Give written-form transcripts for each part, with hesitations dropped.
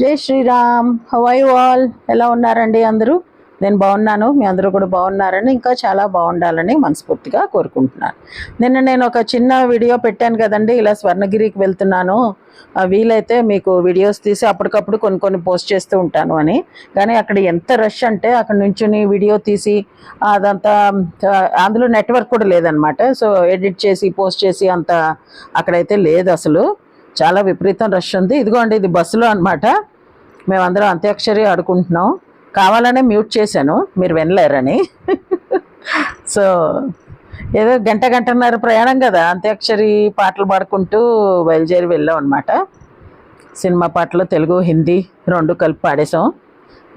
జై Shriram. How are you all? ఎలా ఉన్నారండి అందరూ? నేను బాగున్నాను, మీ అందరూ కూడా బాగున్నారని, ఇంకా చాలా బాగుండాలని మనస్ఫూర్తిగా కోరుకుంటున్నాను. నిన్న నేను ఒక చిన్న వీడియో పెట్టాను కదండి, ఇలా స్వర్ణగిరికి వెళ్తున్నాను, వీలైతే మీకు వీడియోస్ తీసి అప్పటికప్పుడు కొన్ని కొన్ని పోస్ట్ చేస్తూ ఉంటాను అని. కానీ అక్కడ ఎంత రష్ అంటే అక్కడ నుంచి వీడియో తీసి అదంతా అందులో నెట్వర్క్ కూడా లేదనమాట. సో ఎడిట్ చేసి పోస్ట్ చేసి అంత అక్కడైతే లేదు అసలు. చాలా విపరీతం రష్ ఉంది. ఇదిగోండి, ఇది బస్సులో అనమాట. మేమందరం అంత్యాక్షరి ఆడుకుంటున్నాం. కావాలనే మ్యూట్ చేశాను, మీరు వినలేరని. సో ఏదో గంటన్నర ప్రయాణం కదా, అంత్యాక్షరి పాటలు పాడుకుంటూ బయలుదేరి వెళ్ళాం అనమాట. సినిమా పాటలు తెలుగు హిందీ రెండు కలిపి పాడేసాం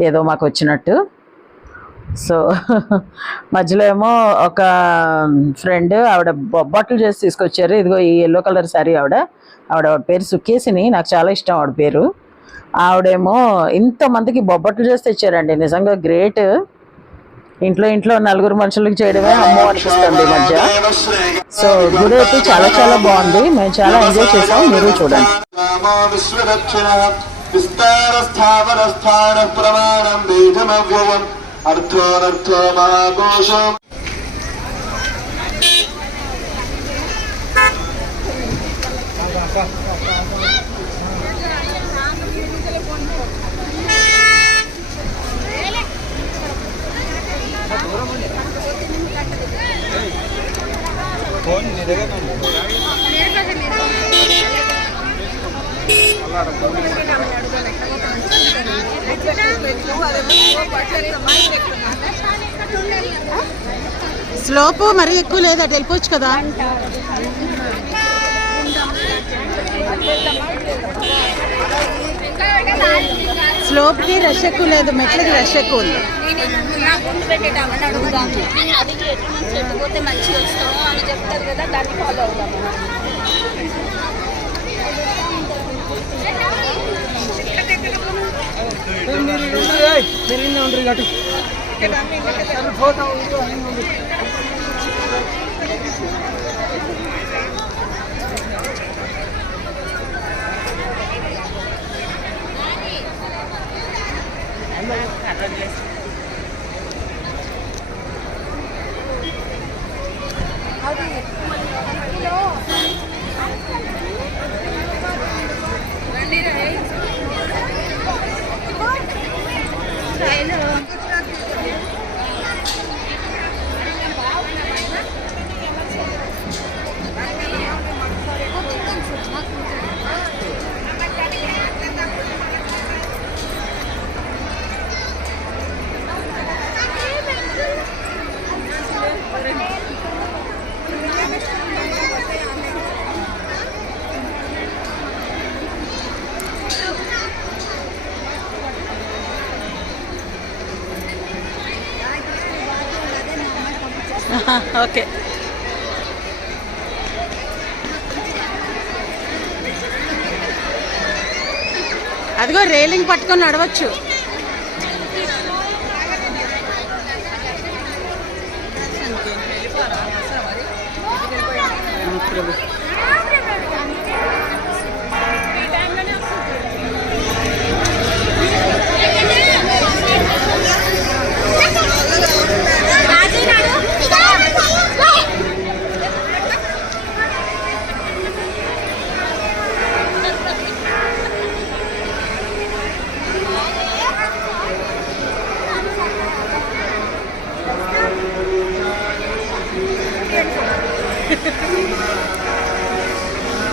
ఏదో మాకు వచ్చినట్టు. సో మధ్యలో ఏమో ఒక ఫ్రెండ్ ఆవిడ బొబ్బట్లు చేసి తీసుకొచ్చారు. ఇదిగో ఈ ఎల్లో కలర్ శారీ ఆవిడ పేరు సుకేసిని, నాకు చాలా ఇష్టం ఆవిడ పేరు. ఆవిడేమో ఇంతమందికి బొబ్బట్లు చేసి తెచ్చారండి, నిజంగా గ్రేట్. ఇంట్లో నలుగురు మనుషులకి చేయడమే అమ్మో అనిపిస్తుంది ఈ మధ్య. సో గుడి అయితే చాలా చాలా బాగుంది, మేము చాలా ఎంజాయ్ చేసాం, మీరు చూడండి. స్లోపు మరీ ఎక్కువ లేదు, అటు వెళ్ళిపోవచ్చు కదా. స్లోప్కి రష్ ఎక్కువ లేదు, మెట్లకి రష్ ఎక్కువ ఉంది. ఓకే, అదిగో రైలింగ్ పట్టుకొని నడవచ్చు.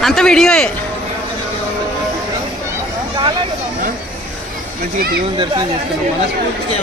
అంత వీడియోయే. మంచిగా దేవుని దర్శనం చేసుకున్నాం మనస్ఫూర్తిగా.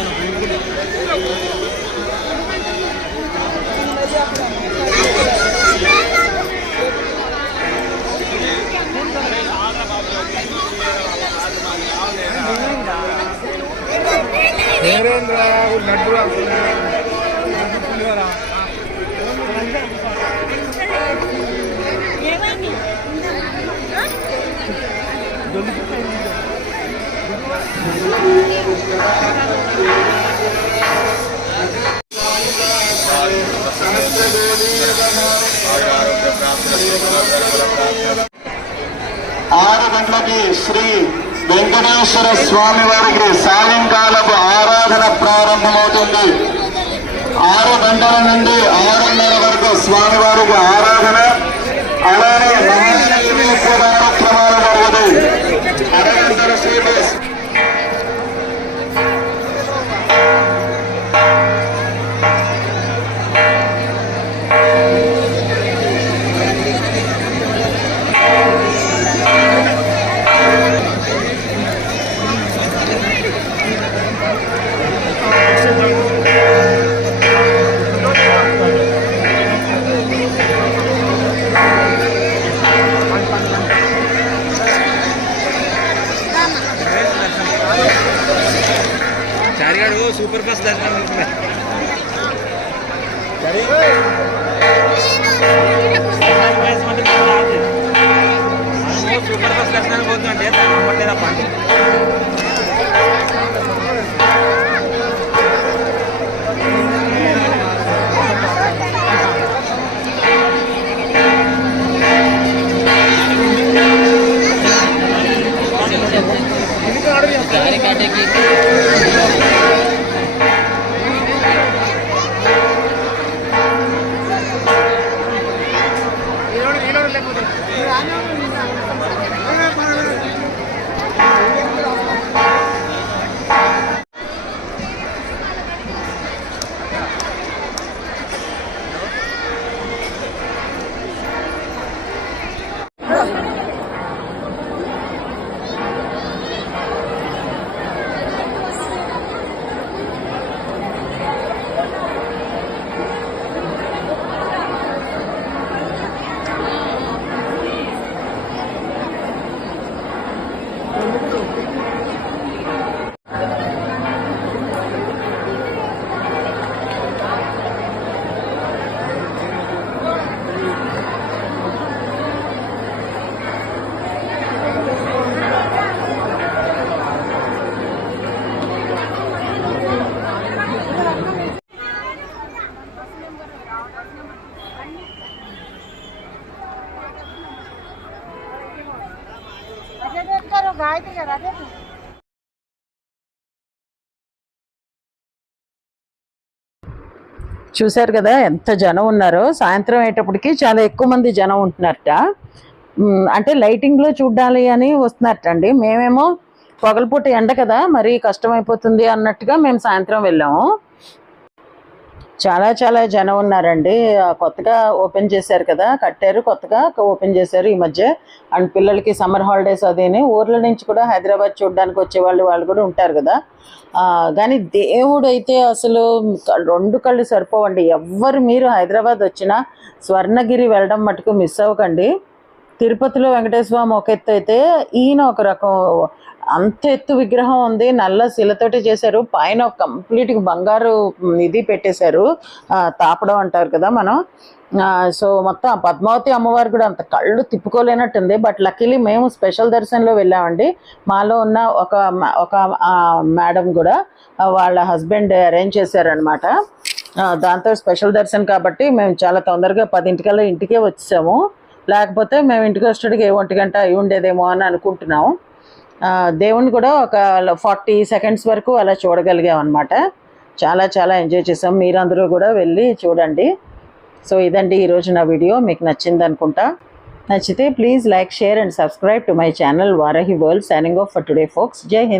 ఆరు గంటలకి శ్రీ వెంకటేశ్వర స్వామి వారికి సాయంకాలపు ఆరాధన ప్రారంభమవుతుంది. 6 గంటల నుండి 6:30 వరకు స్వామివారికి ఆరాధన, అలానే మహానైవేద్య కార్యక్రమాలు జరుగుతాయి. అరగంటల సేపు సూపర్ బస్ దర్శనం సూపర్ బస్ దర్శనానికి పోతుంటే నమ్మట్లేదా పండి చూశారు కదా ఎంత జనం ఉన్నారో. సాయంత్రం అయ్యేటప్పటికి చాలా ఎక్కువ మంది జనం ఉంటున్నారట. అంటే లైటింగ్లో చూడాలి అని వస్తున్నారట అండి. మేమేమో పగలపూట ఎండ కదా, మరీ కష్టమైపోతుంది అన్నట్టుగా మేము సాయంత్రం వెళ్ళాము. చాలా చాలా జనం ఉన్నారండి. కొత్తగా ఓపెన్ చేశారు కదా, కట్టారు, కొత్తగా ఓపెన్ చేశారు ఈ మధ్య. అండ్ పిల్లలకి సమ్మర్ హాలిడేస్ అదేని ఊర్ల నుంచి కూడా హైదరాబాద్ చూడడానికి వచ్చే వాళ్ళు కూడా ఉంటారు కదా. కానీ దేవుడు అయితే అసలు 2 కళ్ళు సరిపోవండి. మీరు హైదరాబాద్ వచ్చినా స్వర్ణగిరి వెళ్ళడం మటుకు మిస్ అవ్వకండి. తిరుపతిలో వెంకటేశ్వర స్వామి ఒక ఎత్తు అయితే, ఈయన ఒక రకం అంత ఎత్తు విగ్రహం ఉంది. నల్ల శిలతోటి చేశారు. పైన కంప్లీట్గా బంగారు ఇది పెట్టేశారు, తాపడం అంటారు కదా మనం. సో మొత్తం పద్మావతి అమ్మవారు కూడా అంత కళ్ళు తిప్పుకోలేనట్టుంది. బట్ లక్కీలీ మేము స్పెషల్ దర్శనంలో వెళ్ళామండి. మాలో ఉన్న ఒక మేడం కూడా వాళ్ళ హస్బెండ్ అరేంజ్ చేశారనమాట. దాంతో స్పెషల్ దర్శనం కాబట్టి మేము చాలా తొందరగా 10 ఇంటికే వచ్చాము. లేకపోతే మేము ఇంటికి వచ్చేటికి 1 గంట అయి ఉండేదేమో అని అనుకుంటున్నాము. దేవుణ్ణి కూడా ఒక 40 సెకండ్స్ వరకు అలా చూడగలిగాం అనమాట. చాలా చాలా ఎంజాయ్ చేసాం. మీరందరూ కూడా వెళ్ళి చూడండి. సో ఇదండి ఈరోజు నా వీడియో. మీకు నచ్చింది అనుకుంటా. నచ్చితే please like, share and subscribe to my channel Varahi world. Signing off for today folks. జై హింద్.